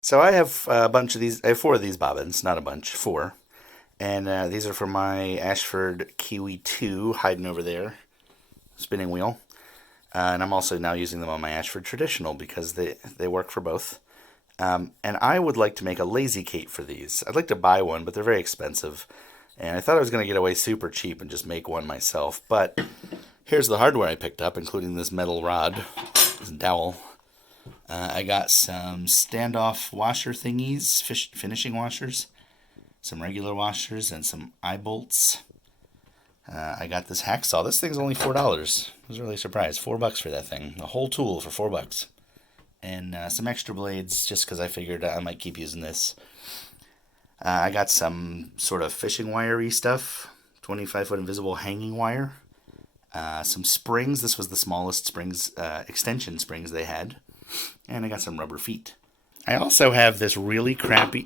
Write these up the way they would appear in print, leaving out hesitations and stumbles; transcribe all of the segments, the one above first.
So I have a bunch of these. I have four of these bobbins, not a bunch, four. And these are from my Ashford Kiwi 2 hiding over there, spinning wheel. And I'm also now using them on my Ashford Traditional because they work for both. And I would like to make a lazy Kate for these. I'd like to buy one, but they're very expensive. And I thought I was going to get away super cheap and just make one myself. But here's the hardware I picked up, including this metal rod, this dowel. I got some standoff washer thingies, finishing washers, some regular washers, and some eye bolts. I got this hacksaw. This thing's only $4. I was really surprised. $4 for that thing. A whole tool for $4. And some extra blades, just because I figured I might keep using this. I got some sort of fishing wiry stuff, 25-foot invisible hanging wire. Some springs. This was the smallest springs, extension springs they had. And I got some rubber feet. I also have this really crappy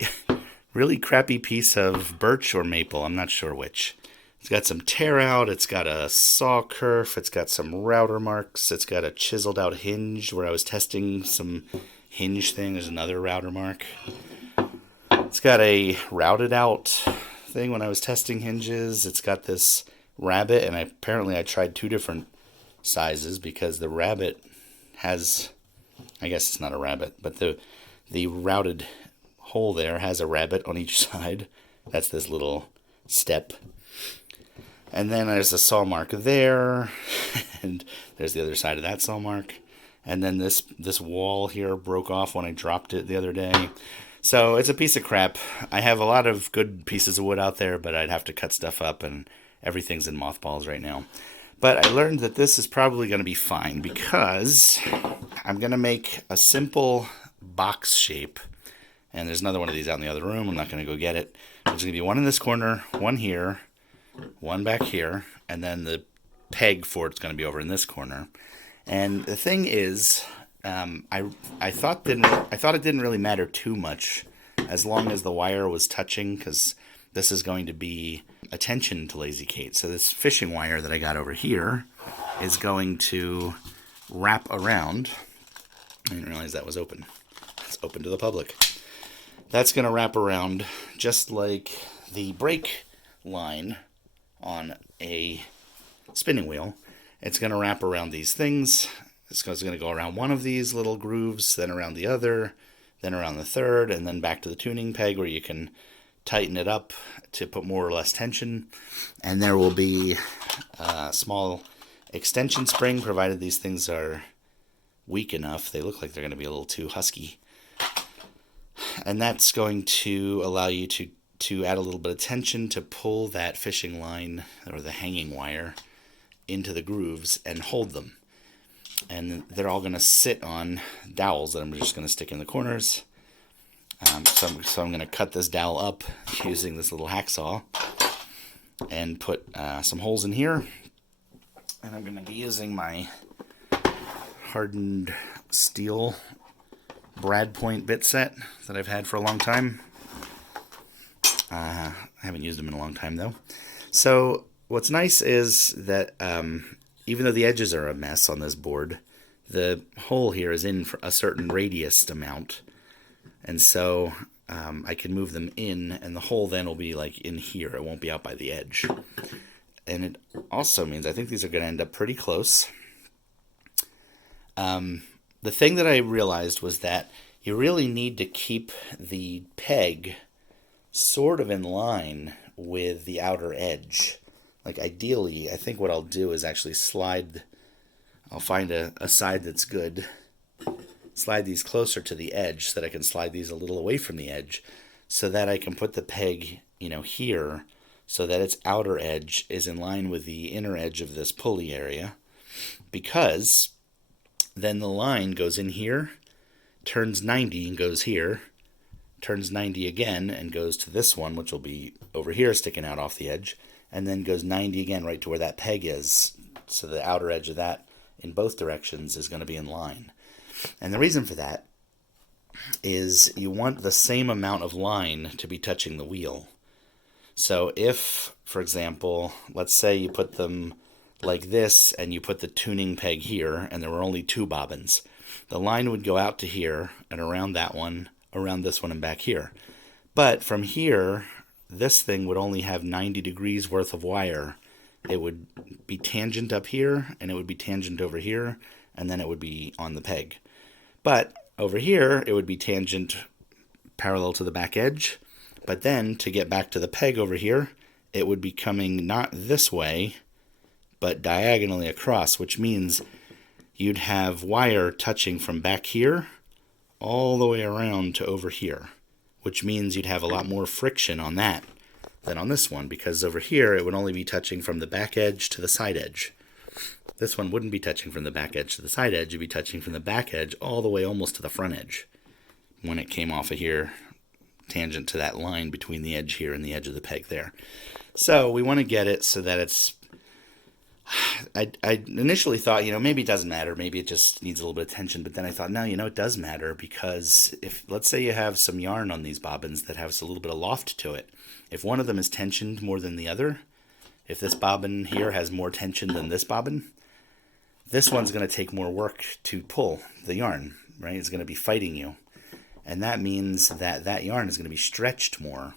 piece of birch or maple. I'm not sure which. It's got some tear out. It's got a saw kerf. It's got some router marks. It's got a chiseled out hinge where I was testing some hinge thing. There's another router mark. It's got a routed out thing when I was testing hinges. It's got this rabbet, and apparently I tried two different sizes because the rabbet has, I guess it's not a rabbet, but the routed hole there has a rabbet on each side. That's this little step. And then there's a saw mark there, and there's the other side of that saw mark. And then this wall here broke off when I dropped it the other day. So it's a piece of crap. I have a lot of good pieces of wood out there, but I'd have to cut stuff up, and everything's in mothballs right now. But I learned that this is probably going to be fine because I'm going to make a simple box shape. And there's another one of these out in the other room. I'm not going to go get it. There's going to be one in this corner, one here, one back here, and then the peg for it's going to be over in this corner. And the thing is, I thought it didn't really matter too much as long as the wire was touching, because this is going to be attention to Lazy Kate. So this fishing wire that I got over here is going to wrap around. I didn't realize that was open. It's open to the public. That's going to wrap around just like the brake line on a spinning wheel. It's going to wrap around these things. It's going to go around one of these little grooves, then around the other, then around the third, and then back to the tuning peg where you can tighten it up to put more or less tension. And there will be a small extension spring, provided these things are weak enough. They look like they're going to be a little too husky. And that's going to allow you to add a little bit of tension to pull that fishing line or the hanging wire into the grooves and hold them. And they're all going to sit on dowels that I'm just going to stick in the corners. So I'm going to cut this dowel up using this little hacksaw and put some holes in here. And I'm going to be using my hardened steel Brad Point bit set that I've had for a long time. I haven't used them in a long time though. So what's nice is that even though the edges are a mess on this board, the hole here is in for a certain radius amount. And so I can move them in, and the hole then will be like in here. It won't be out by the edge. And it also means I think these are going to end up pretty close. The thing that I realized was that you really need to keep the peg sort of in line with the outer edge. Like ideally, I think what I'll do is actually I'll find a side that's good, slide these closer to the edge so that I can slide these a little away from the edge so that I can put the peg, here so that its outer edge is in line with the inner edge of this pulley area, because then the line goes in here, turns 90 and goes here, turns 90 again and goes to this one, which will be over here sticking out off the edge, and then goes 90 again right to where that peg is. So the outer edge of that in both directions is going to be in line. And the reason for that is you want the same amount of line to be touching the wheel. So if, for example, let's say you put them like this and you put the tuning peg here and there were only two bobbins, the line would go out to here and around that one, around this one and back here. But from here, this thing would only have 90 degrees worth of wire. It would be tangent up here, and it would be tangent over here, and then it would be on the peg. But over here, it would be tangent parallel to the back edge. But then, to get back to the peg over here, it would be coming not this way, but diagonally across, which means you'd have wire touching from back here all the way around to over here, which means you'd have a lot more friction on that than on this one, because over here it would only be touching from the back edge to the side edge. This one wouldn't be touching from the back edge to the side edge, it'd be touching from the back edge all the way almost to the front edge when it came off of here, tangent to that line between the edge here and the edge of the peg there. So we want to get it so that it's, I initially thought, maybe it doesn't matter, maybe it just needs a little bit of tension, but then I thought, no, it does matter, because if, let's say you have some yarn on these bobbins that has a little bit of loft to it, if one of them is tensioned more than the other, if this bobbin here has more tension than this bobbin, this one's going to take more work to pull the yarn, right? It's going to be fighting you. And that means that that yarn is going to be stretched more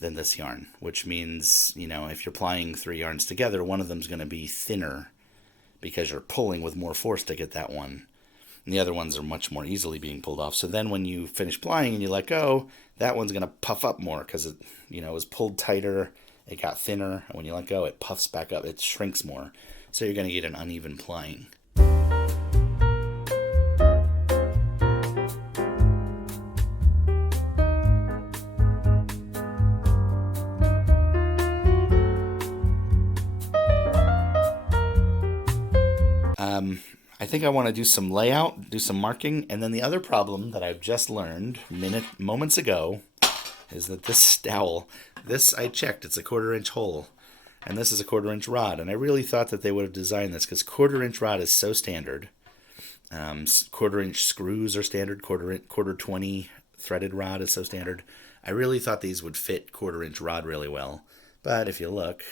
than this yarn, which means, if you're plying 3 yarns together, one of them is going to be thinner because you're pulling with more force to get that one. And the other ones are much more easily being pulled off. So then when you finish plying and you let go, that one's going to puff up more because it, it was pulled tighter, it got thinner, and when you let go, it puffs back up, it shrinks more. So you're going to get an uneven plying. I think I want to do some layout, do some marking, and then the other problem that I've just learned moments ago is that this dowel, I checked, it's a 1/4 inch hole, and this is a 1/4 inch rod, and I really thought that they would have designed this because 1/4 inch rod is so standard. 1/4 inch screws are standard, quarter 20 threaded rod is so standard. I really thought these would fit 1/4 inch rod really well, but if you look,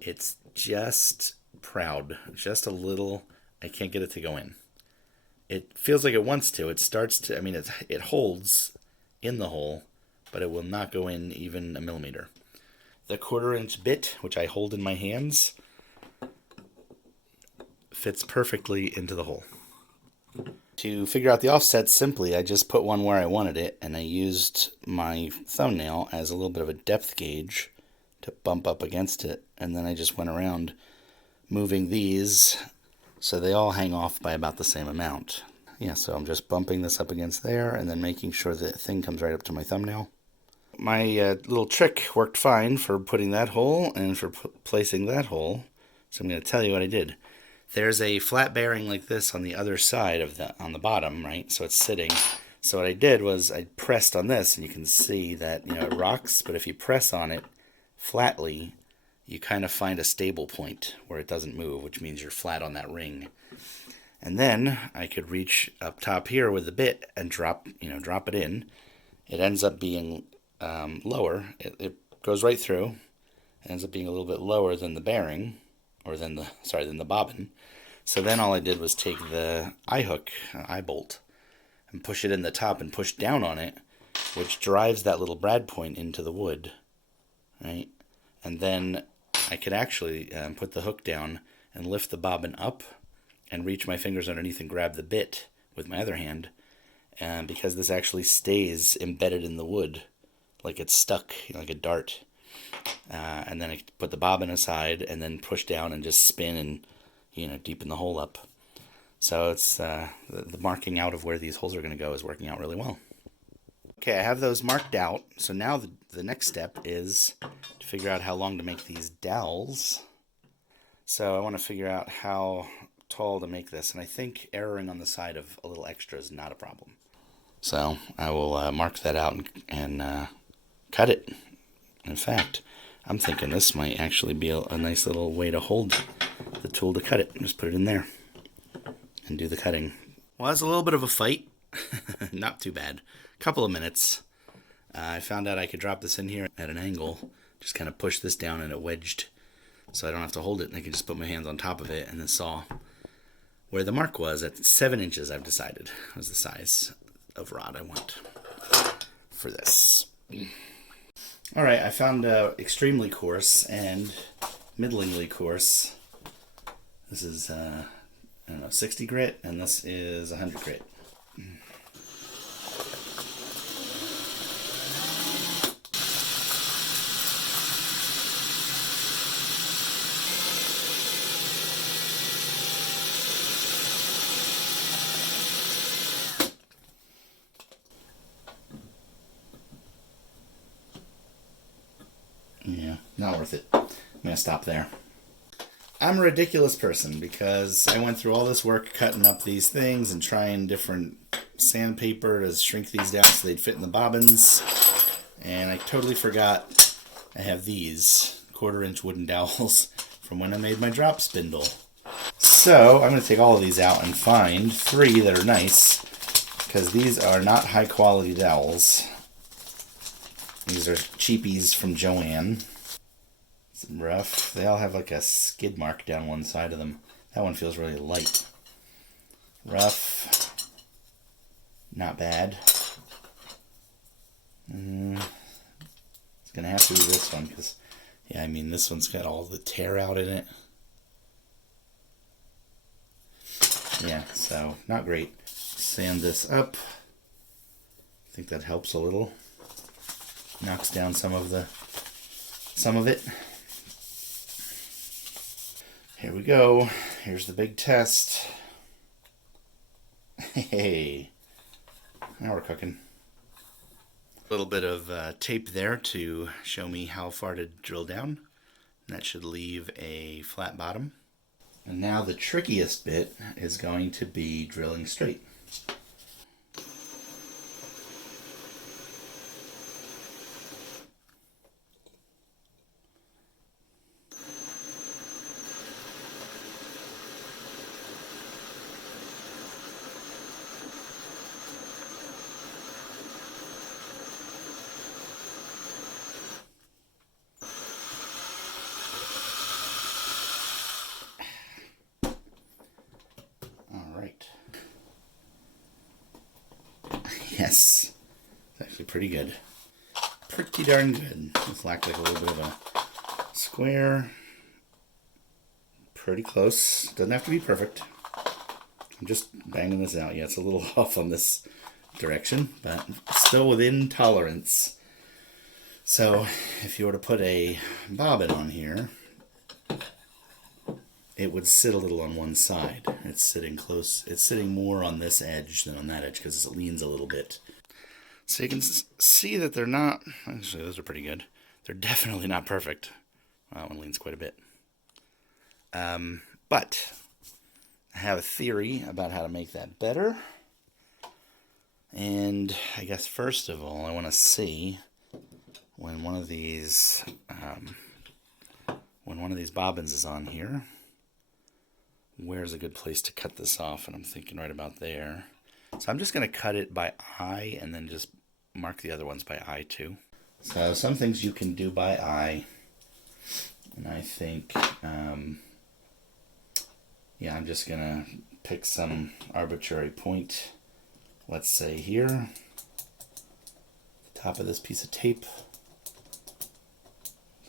it's just proud, just a little. I can't get it to go in. It feels like it wants to. It starts to, it holds in the hole, but it will not go in even a millimeter. The 1/4 inch bit, which I hold in my hands, fits perfectly into the hole. To figure out the offset simply, I just put one where I wanted it, and I used my thumbnail as a little bit of a depth gauge to bump up against it, and then I just went around moving these so they all hang off by about the same amount. Yeah, so I'm just bumping this up against there and then making sure the thing comes right up to my thumbnail. My little trick worked fine for putting that hole and for placing that hole, so I'm going to tell you what I did. There's a flat bearing like this on the other side of on the bottom, right? So it's sitting. So what I did was I pressed on this, and you can see that it rocks, but if you press on it flatly, you kind of find a stable point where it doesn't move, which means you're flat on that ring. And then I could reach up top here with the bit and drop it in. It ends up being lower. It goes right through. It ends up being a little bit lower than the bearing, or than the bobbin. So then all I did was take the eye bolt, and push it in the top and push down on it, which drives that little brad point into the wood, right? And then I could actually put the hook down and lift the bobbin up and reach my fingers underneath and grab the bit with my other hand, because this actually stays embedded in the wood like it's stuck, like a dart. And then I put the bobbin aside and then push down and just spin and deepen the hole up. So it's the marking out of where these holes are going to go is working out really well. Okay, I have those marked out. So now the next step is to figure out how long to make these dowels. So I want to figure out how tall to make this, and I think erroring on the side of a little extra is not a problem. So I will mark that out and cut it. In fact, I'm thinking this might actually be a nice little way to hold the tool to cut it. Just put it in there and do the cutting. Well, it's a little bit of a fight. Not too bad. A couple of minutes. I found out I could drop this in here at an angle. Just kind of push this down and it wedged, so I don't have to hold it, and I can just put my hands on top of it and then saw where the mark was at 7 inches. I've decided was the size of rod I want. for this. All right, I found extremely coarse and middlingly coarse. This is, I don't know, 60 grit, and this is 100 grit. Yeah, not worth it. I'm going to stop there. I'm a ridiculous person because I went through all this work cutting up these things and trying different sandpaper to shrink these down so they'd fit in the bobbins. And I totally forgot I have these 1/4-inch wooden dowels from when I made my drop spindle. So I'm going to take all of these out and find 3 that are nice, because these are not high quality dowels. These are cheapies from Joann. Some rough. They all have like a skid mark down one side of them. That one feels really light. Rough. Not bad. It's going to have to be this one because, yeah, I mean, this one's got all the tear out in it. Yeah, so not great. Sand this up. I think that helps a little. Knocks down some of it. Here we go. Here's the big test. Hey, now we're cooking. A little bit of tape there to show me how far to drill down. That should leave a flat bottom. And now the trickiest bit is going to be drilling straight. Yes, it's actually pretty good. Pretty darn good. This lacked like a little bit of a square. Pretty close. Doesn't have to be perfect. I'm just banging this out. Yeah, it's a little off on this direction, but still within tolerance. So if you were to put a bobbin on here, it would sit a little on one side. It's sitting close. It's sitting more on this edge than on that edge because it leans a little bit. So you can see that they're not, actually those are pretty good. They're definitely not perfect. Well, that one leans quite a bit. But I have a theory about how to make that better. And I guess first of all, I want to see when one of these bobbins is on here, where's a good place to cut this off? And I'm thinking right about there. So I'm just going to cut it by eye and then just mark the other ones by eye too. So some things you can do by eye. And I think, yeah, I'm just going to pick some arbitrary point. Let's say here, the top of this piece of tape.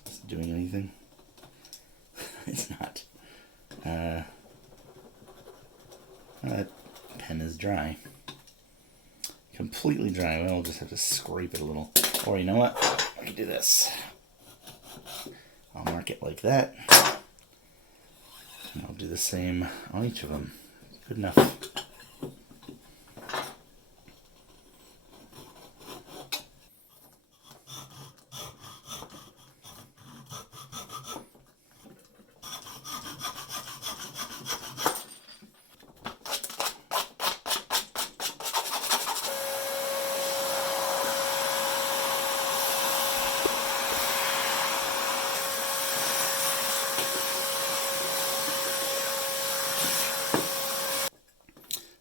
Is it doing anything? It's not. That pen is dry. Completely dry. We'll just have to scrape it a little. Or you know what? I can do this. I'll mark it like that. And I'll do the same on each of them. Good enough.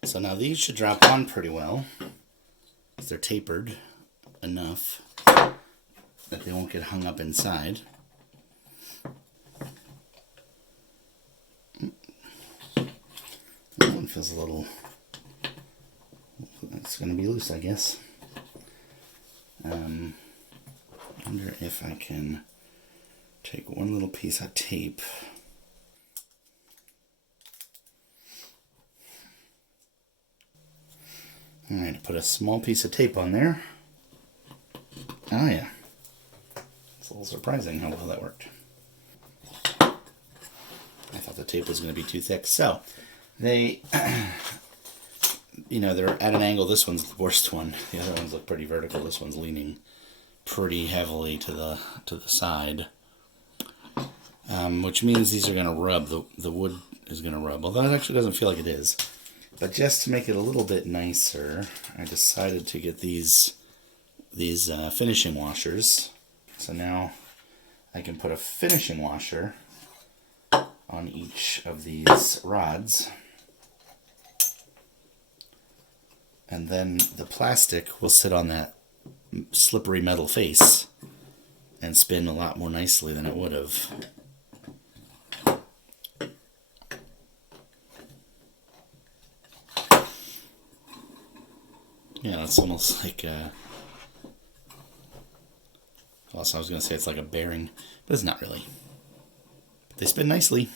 So now these should drop on pretty well, if they're tapered enough that they won't get hung up inside. That one feels a little, it's going to be loose, I guess. I wonder if I can take one little piece of tape. Alright, put a small piece of tape on there. Oh yeah. It's a little surprising how well that worked. I thought the tape was going to be too thick. So, they, they're at an angle. This one's the worst one. The other ones look pretty vertical. This one's leaning pretty heavily to the side. Which means these are going to rub. The wood is going to rub. Although it actually doesn't feel like it is. But just to make it a little bit nicer, I decided to get these finishing washers. So now I can put a finishing washer on each of these rods. And then the plastic will sit on that slippery metal face and spin a lot more nicely than it would have. Yeah, it's almost like also, I was going to say it's like a bearing, but it's not really. But they spin nicely.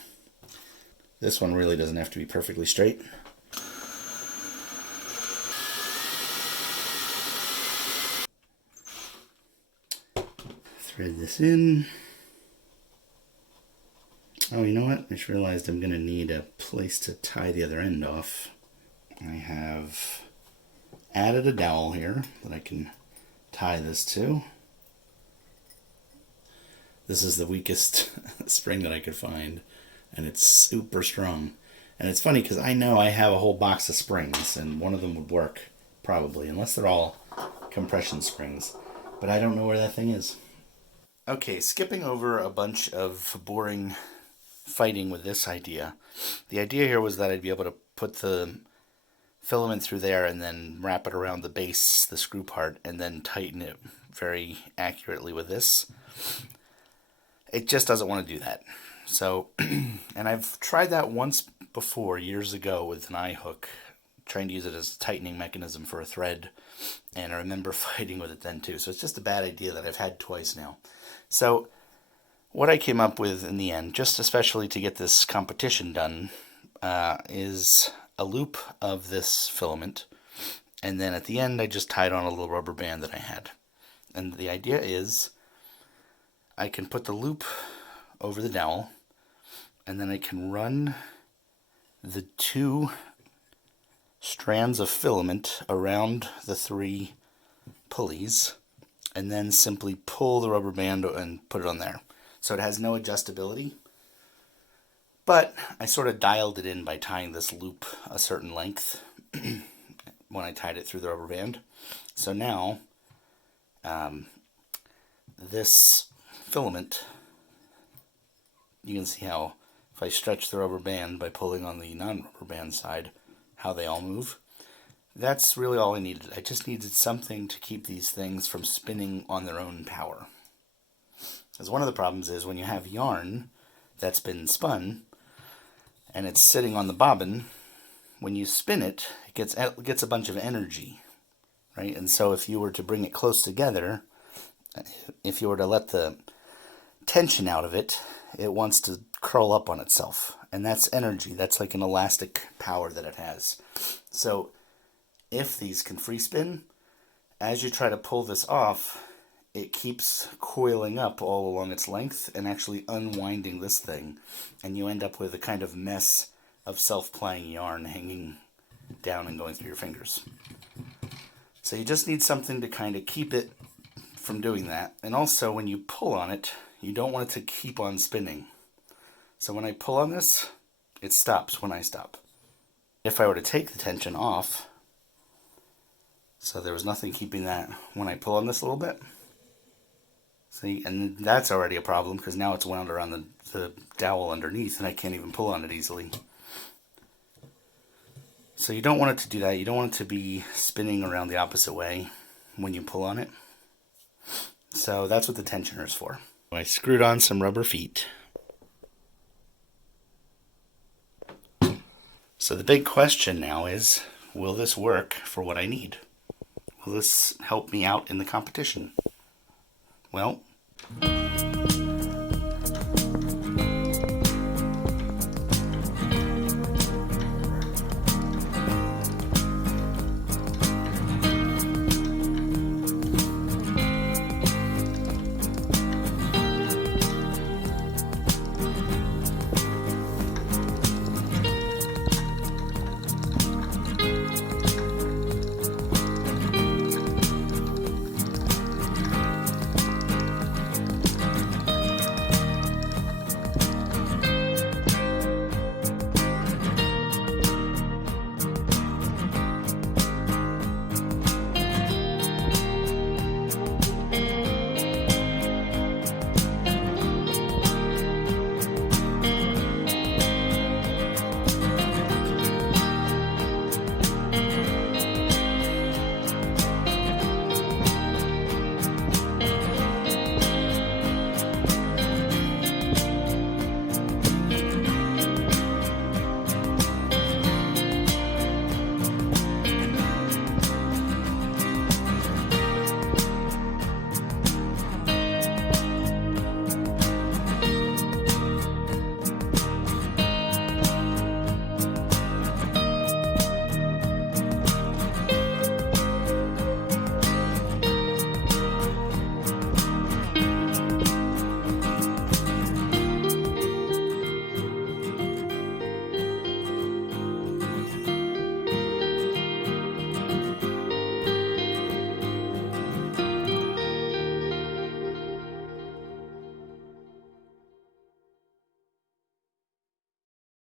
This one really doesn't have to be perfectly straight. Thread this in. Oh, you know what? I just realized I'm going to need a place to tie the other end off. I have added a dowel here that I can tie this to. This is the weakest spring that I could find, and it's super strong. And it's funny because I know I have a whole box of springs, and one of them would work, probably, unless they're all compression springs. But I don't know where that thing is. Okay, skipping over a bunch of boring fighting with this idea. The idea here was that I'd be able to put the filament through there and then wrap it around the base, the screw part, and then tighten it very accurately with this. It just doesn't want to do that. So, and I've tried that once before, years ago, with an eye hook, trying to use it as a tightening mechanism for a thread, and I remember fighting with it then too. So it's just a bad idea that I've had twice now. So what I came up with in the end, just especially to get this competition done, is a loop of this filament, and then at the end I just tied on a little rubber band that I had. And the idea is I can put the loop over the dowel, and then I can run the two strands of filament around the three pulleys, and then simply pull the rubber band and put it on there. So it has no adjustability, but I sort of dialed it in by tying this loop a certain length when I tied it through the rubber band. So now this filament, you can see how if I stretch the rubber band by pulling on the non-rubber band side, how they all move. That's really all I needed. I just needed something to keep these things from spinning on their own power. Because one of the problems is when you have yarn that's been spun and it's sitting on the bobbin, when you spin it, it gets a bunch of energy, right? And so if you were to bring it close together, if you were to let the tension out of it, it wants to curl up on itself. And that's energy. That's like an elastic power that it has. So if these can free spin, as you try to pull this off, it keeps coiling up all along its length and actually unwinding this thing. And you end up with a kind of mess of self-plying yarn hanging down and going through your fingers. So you just need something to kind of keep it from doing that. And also when you pull on it, you don't want it to keep on spinning. So when I pull on this, it stops when I stop. If I were to take the tension off, so there was nothing keeping that when I pull on this a little bit, see, and that's already a problem because now it's wound around the dowel underneath and I can't even pull on it easily. So you don't want it to do that. You don't want it to be spinning around the opposite way when you pull on it. So that's what the tensioner is for. I screwed on some rubber feet. So the big question now is, will this work for what I need? Will this help me out in the competition? Well,